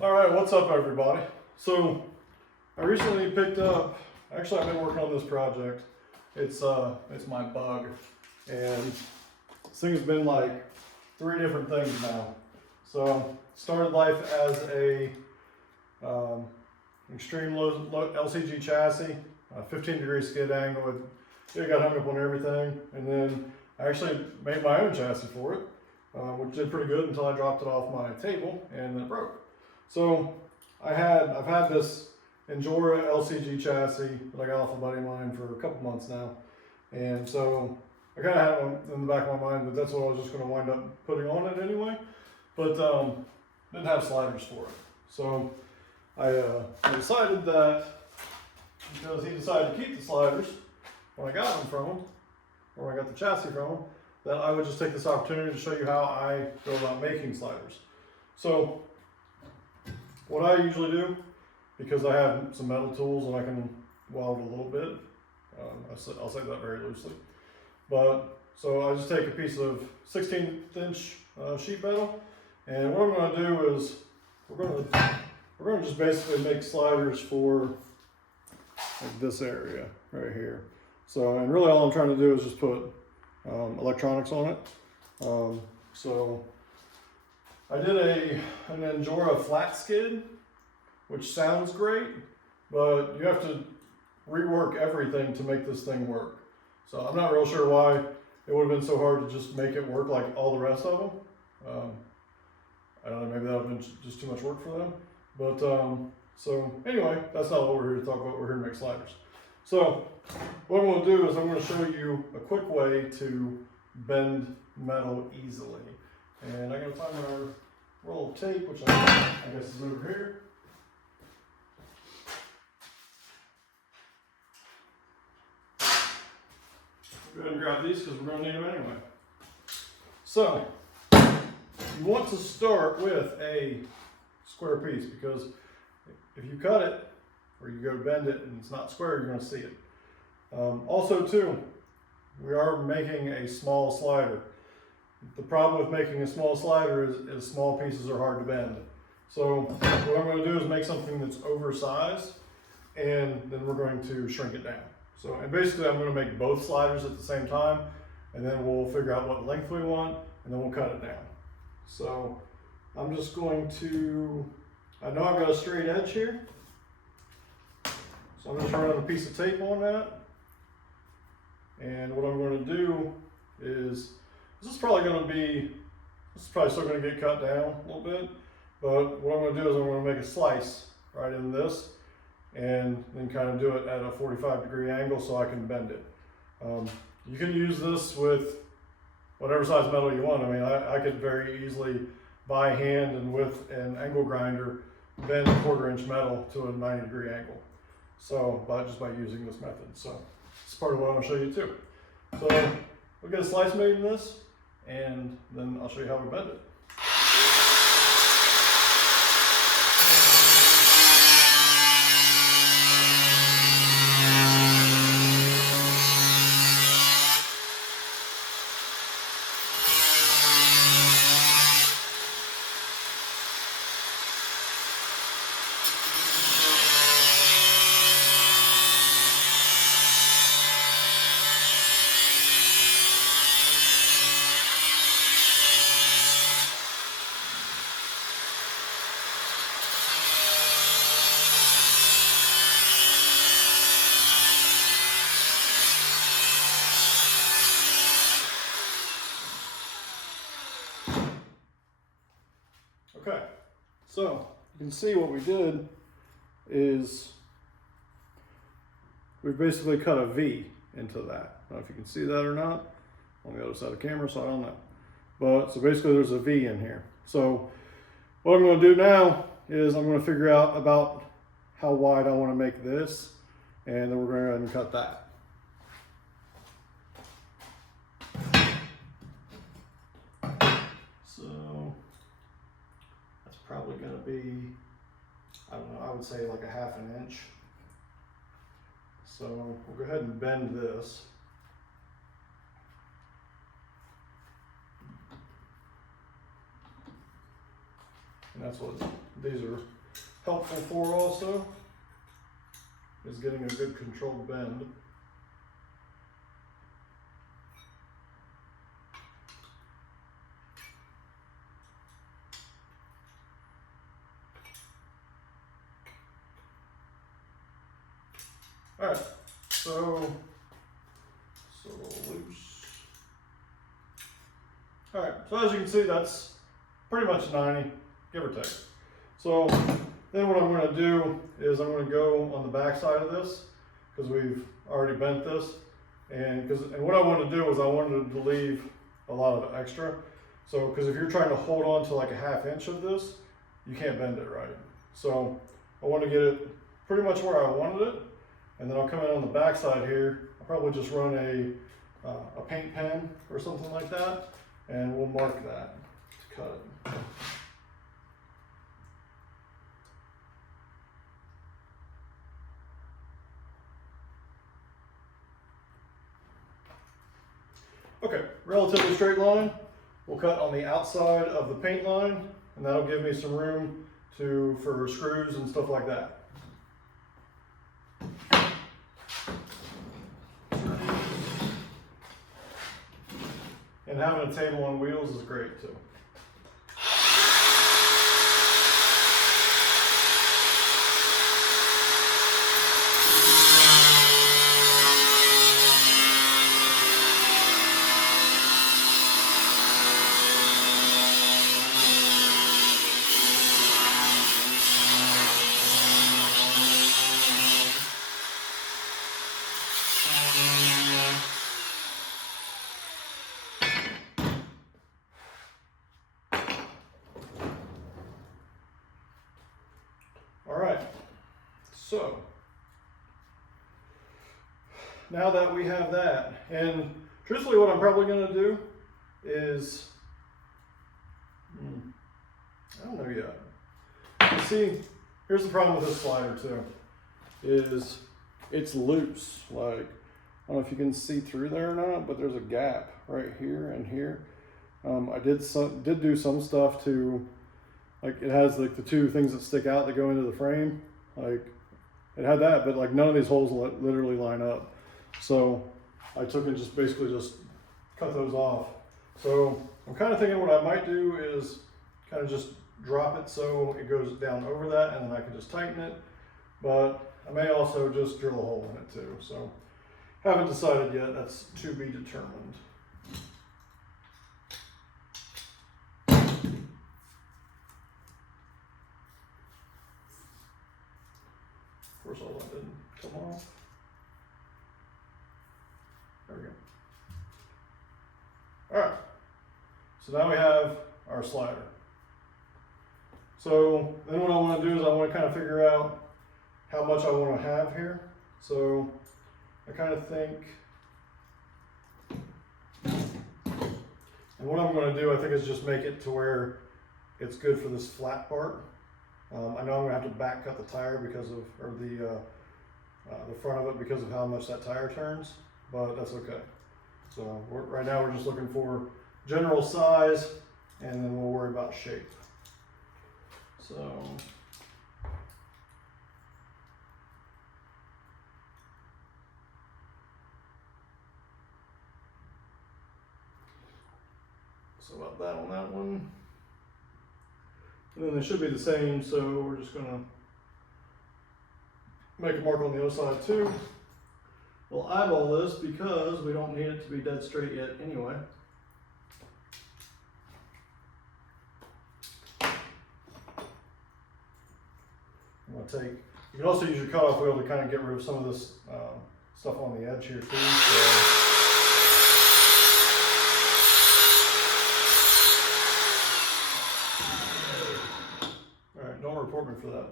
All right, what's up everybody? So I recently picked up, actually I've been working on this project. It's my bug, and this thing has been like 3 different things now. So started life as a extreme low LCG chassis, 15-degree skid angle. It got hung up on everything, and then I actually made my own chassis for it, which did pretty good until I dropped it off my table and then it broke. So I've had this Endura LCG chassis that I got off a buddy of mine for a couple months now, and so I kind of had it in the back of my mind that that's what I was just going to wind up putting on it anyway, but didn't have sliders for it. So I decided that because he decided to keep the sliders when I got them from him, or when I got the chassis from him, that I would just take this opportunity to show you how I go about making sliders. So what I usually do, because I have some metal tools and I can weld a little bit, I'll say that very loosely, but so I just take a piece of 16-inch sheet metal, and what I'm going to do is we're going to just basically make sliders for like this area right here. So, and really all I'm trying to do is just put electronics on it. So I did an Endura flat skid, which sounds great, but you have to rework everything to make this thing work. So I'm not real sure why it would have been so hard to just make it work like all the rest of them. I don't know, maybe that would have been just too much work for them. But so anyway, that's not what we're here to talk about. We're here to make sliders. So what I'm going to do is I'm going to show you a quick way to bend metal easily. And I'm going to find my roll of tape, which I guess is over here. Go ahead and grab these because we're going to need them anyway. So you want to start with a square piece, because if you cut it or you go to bend it and it's not square, you're going to see it. Also too, we are making a small slider. The problem with making a small slider is small pieces are hard to bend. So what I'm going to do is make something that's oversized, and then we're going to shrink it down. So, and basically I'm going to make both sliders at the same time, and then we'll figure out what length we want, and then we'll cut it down. So I'm just going to, I know I've got a straight edge here, so I'm just running a piece of tape on that. And what I'm going to do is, this is probably still going to get cut down a little bit, but what I'm going to do is I'm going to make a slice right in this, and then kind of do it at a 45-degree angle so I can bend it. You can use this with whatever size metal you want. I mean, I could very easily by hand and with an angle grinder bend a 1/4-inch metal to a 90-degree angle. So, just by using this method. So, it's part of what I'm going to show you too. So, we'll get a slice made in this, and then I'll show you how we bend it. Okay, so you can see what we did is we basically cut a V into that. I don't know if you can see that or not on the other side of the camera, so I don't know. But so basically there's a V in here. So what I'm going to do now is I'm going to figure out about how wide I want to make this, and then we're going to go ahead and cut that. Probably going to be, I don't know, I would say like a 1/2 inch. So we'll go ahead and bend this. And that's what these are helpful for also, is getting a good controlled bend. All right, so loose. All right, so as you can see, that's pretty much 90, give or take. So then what I'm going to do is I'm going to go on the back side of this, because we've already bent this, and what I wanted to do was I wanted to leave a lot of extra. So because if you're trying to hold on to like a 1/2 inch of this, you can't bend it right. So I want to get it pretty much where I wanted it, and then I'll come in on the back side here. I'll probably just run a paint pen or something like that, and we'll mark that to cut it. Okay, relatively straight line. We'll cut on the outside of the paint line, and that'll give me some room for screws and stuff like that. And having a table on wheels is great too. So now that we have that, and truthfully what I'm probably going to do is, I don't know yet. You see, here's the problem with this slider too, is it's loose. Like, I don't know if you can see through there or not, but there's a gap right here and here. I did do some stuff to, like, it has like the two things that stick out that go into the frame. Like, it had that, but like none of these holes literally line up. So I took and just basically just cut those off. So I'm kind of thinking what I might do is kind of just drop it so it goes down over that, and then I can just tighten it. But I may also just drill a hole in it too. So haven't decided yet. That's to be determined. Of course, all that didn't come off. There we go. All right. So now we have our slider. So then what I want to do is I want to kind of figure out how much I want to have here. So I kind of think, and what I'm going to do, I think, is just make it to where it's good for this flat part. I know I'm going to have to back cut the tire because of, or the front of it because of how much that tire turns, but that's okay. So right now we're just looking for general size, and then we'll worry about shape. So about that on that one. And then they should be the same, so we're just gonna make a mark on the other side too. We'll eyeball this because we don't need it to be dead straight yet anyway. I'm gonna take, you can also use your cutoff wheel to kind of get rid of some of this stuff on the edge here too. So. Don't report me for that.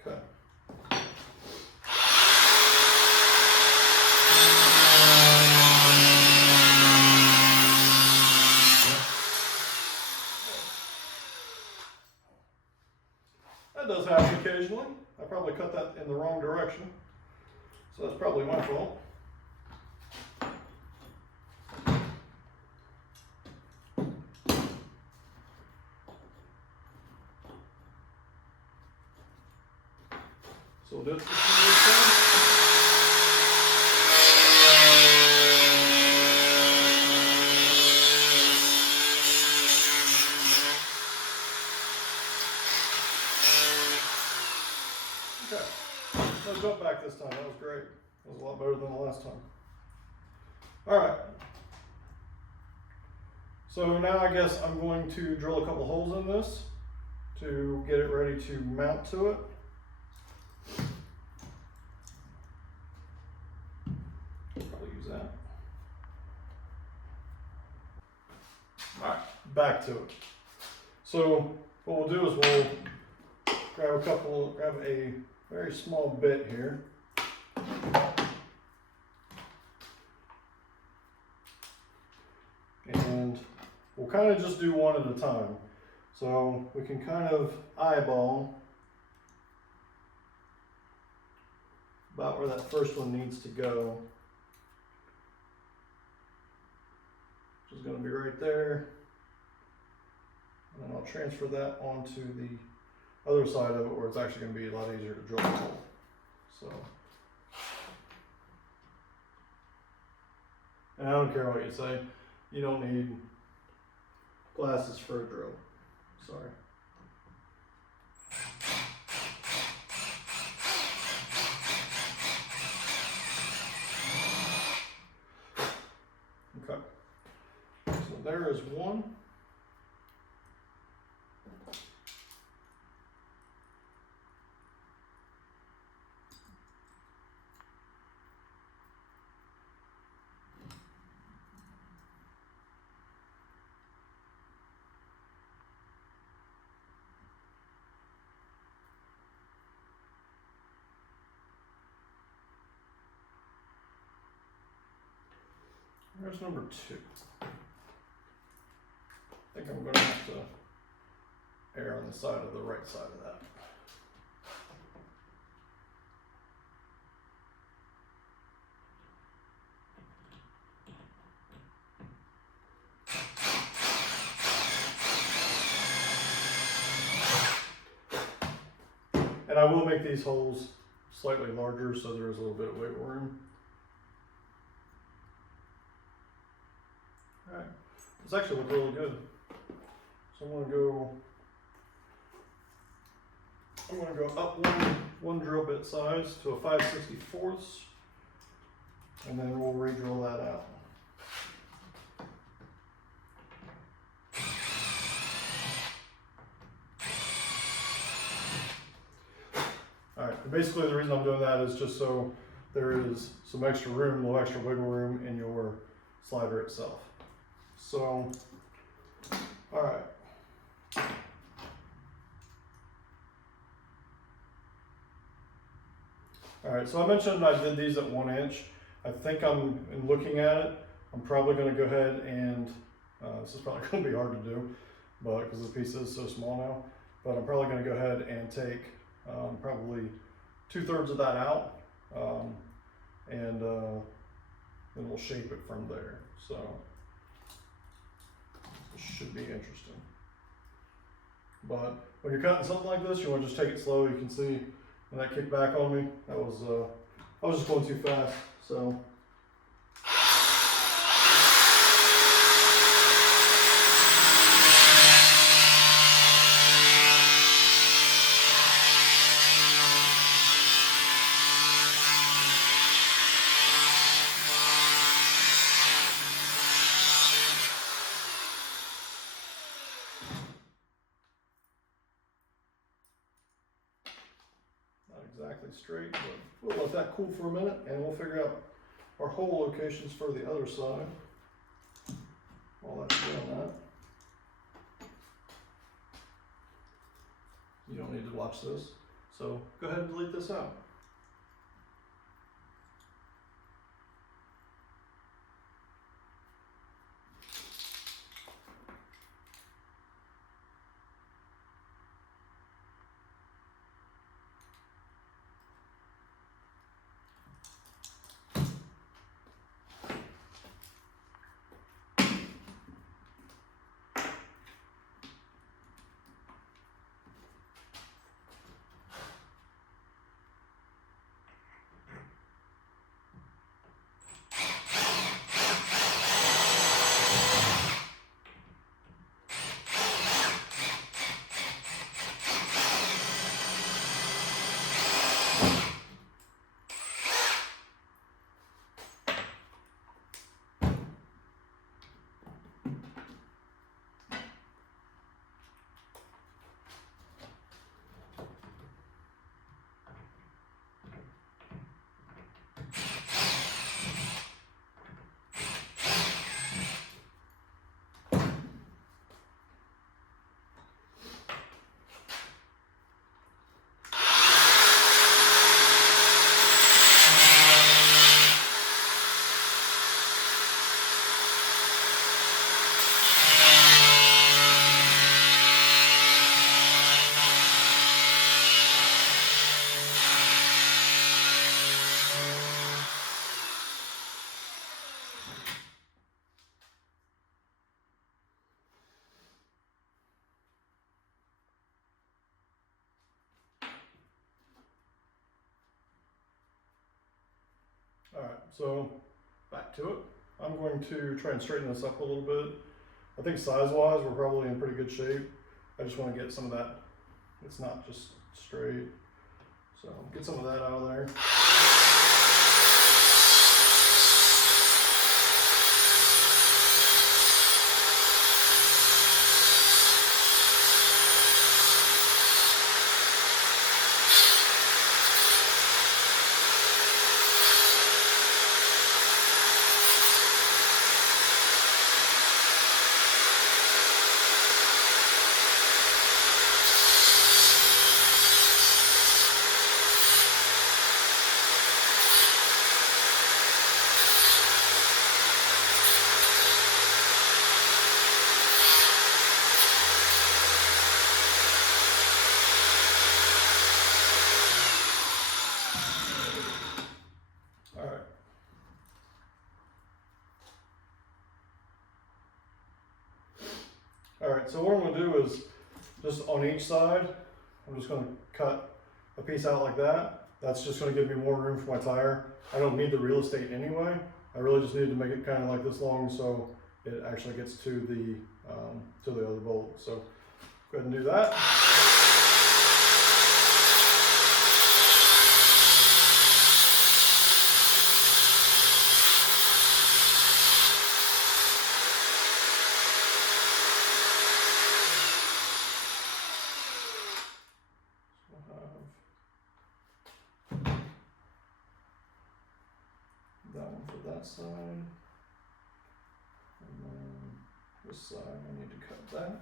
Okay. That does happen occasionally. I probably cut that in the wrong direction, so that's probably my fault. So we'll do it this time. Okay, no jump back this time. That was great. That was a lot better than the last time. All right. So now I guess I'm going to drill a couple holes in this to get it ready to mount to it. Probably use that. All right, back to it. So what we'll do is we'll grab a very small bit here. And we'll kind of just do one at a time. So we can kind of eyeball about where that first one needs to go. Which is going to be right there. And then I'll transfer that onto the other side of it where it's actually going to be a lot easier to drill a hole. So, and I don't care what you say, you don't need glasses for a drill. Sorry. Okay. So there is one. There's number 2. I think I'm going to have to err on the side of the right side of that. And I will make these holes slightly larger so there is a little bit of wiggle room. Alright, this actually looks really good. So I'm going to go up one drill bit size to a 5/64, and then we'll re-drill that out. Alright, basically the reason I'm doing that is just so there is some extra room, a little extra wiggle room in your slider itself. So, alright. Alright, so I mentioned I did these at 1 inch. I think in looking at it, I'm probably going to go ahead and, this is probably going to be hard to do, but because the piece is so small now, but I'm probably going to go ahead and take probably 2/3 of that out, and then we'll shape it from there. So, this should be interesting. But when you're cutting something like this, you want to just take it slow. You can see when that kicked back on me, I was just going too fast. So. Exactly straight, but we'll let that cool for a minute and we'll figure out our hole locations for the other side while that's doing that. You don't need to watch this, so go ahead and delete this out. All right, so back to it. I'm going to try and straighten this up a little bit. I think size-wise, we're probably in pretty good shape. I just want to get some of that, it's not just straight. So get some of that out of there. Alright, so what I'm going to do is, just on each side, I'm just going to cut a piece out like that. That's just going to give me more room for my tire. I don't need the real estate anyway. I really just need to make it kind of like this long so it actually gets to the other bolt. So go ahead and do that. That one for that side, and then this side I need to cut that.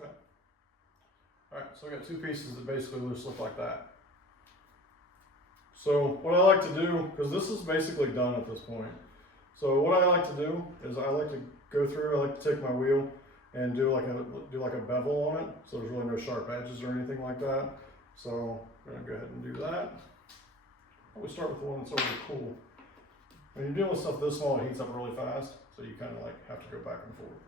Okay. Alright, so I got two pieces that basically just look like that. So what I like to do, because this is basically done at this point, so what I like to do is I like to go through, I like to take my wheel and do like a bevel on it, so there's really no sharp edges or anything like that. So we're going to go ahead and do that. Always start with the one that's already cool. When you're dealing with stuff this small, it heats up really fast, so you kind of like have to go back and forth.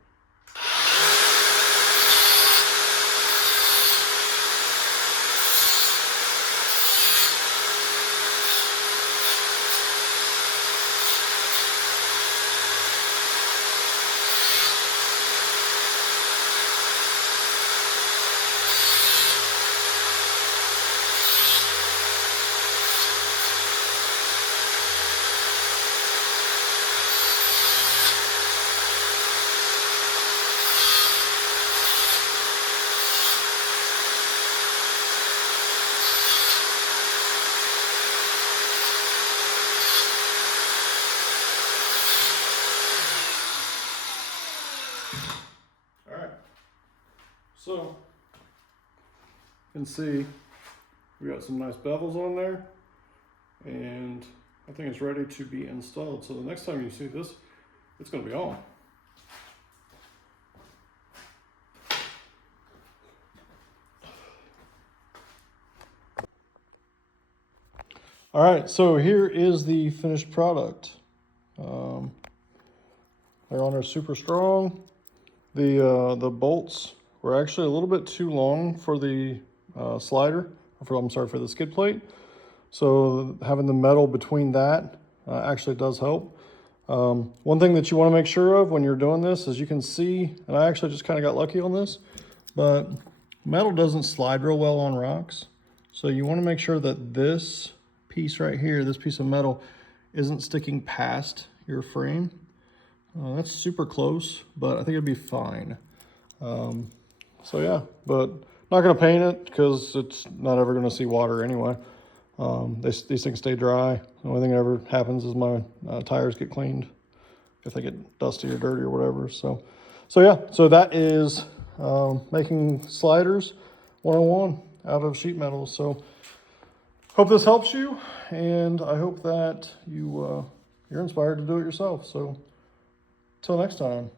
So, you can see we got some nice bevels on there, and I think it's ready to be installed. So the next time you see this, it's going to be on. All right, so here is the finished product. They're on there super strong. The bolts were actually a little bit too long for the slider, for the skid plate. So having the metal between that actually does help. One thing that you want to make sure of when you're doing this is you can see, and I actually just kind of got lucky on this, but metal doesn't slide real well on rocks. So you want to make sure that this piece right here, this piece of metal, isn't sticking past your frame. That's super close, but I think it'd be fine. So yeah, but not gonna paint it because it's not ever gonna see water anyway. These things stay dry. The only thing that ever happens is my tires get cleaned if they get dusty or dirty or whatever. So yeah, so that is making sliders 101 out of sheet metal. So hope this helps you, and I hope that you're inspired to do it yourself. So till next time.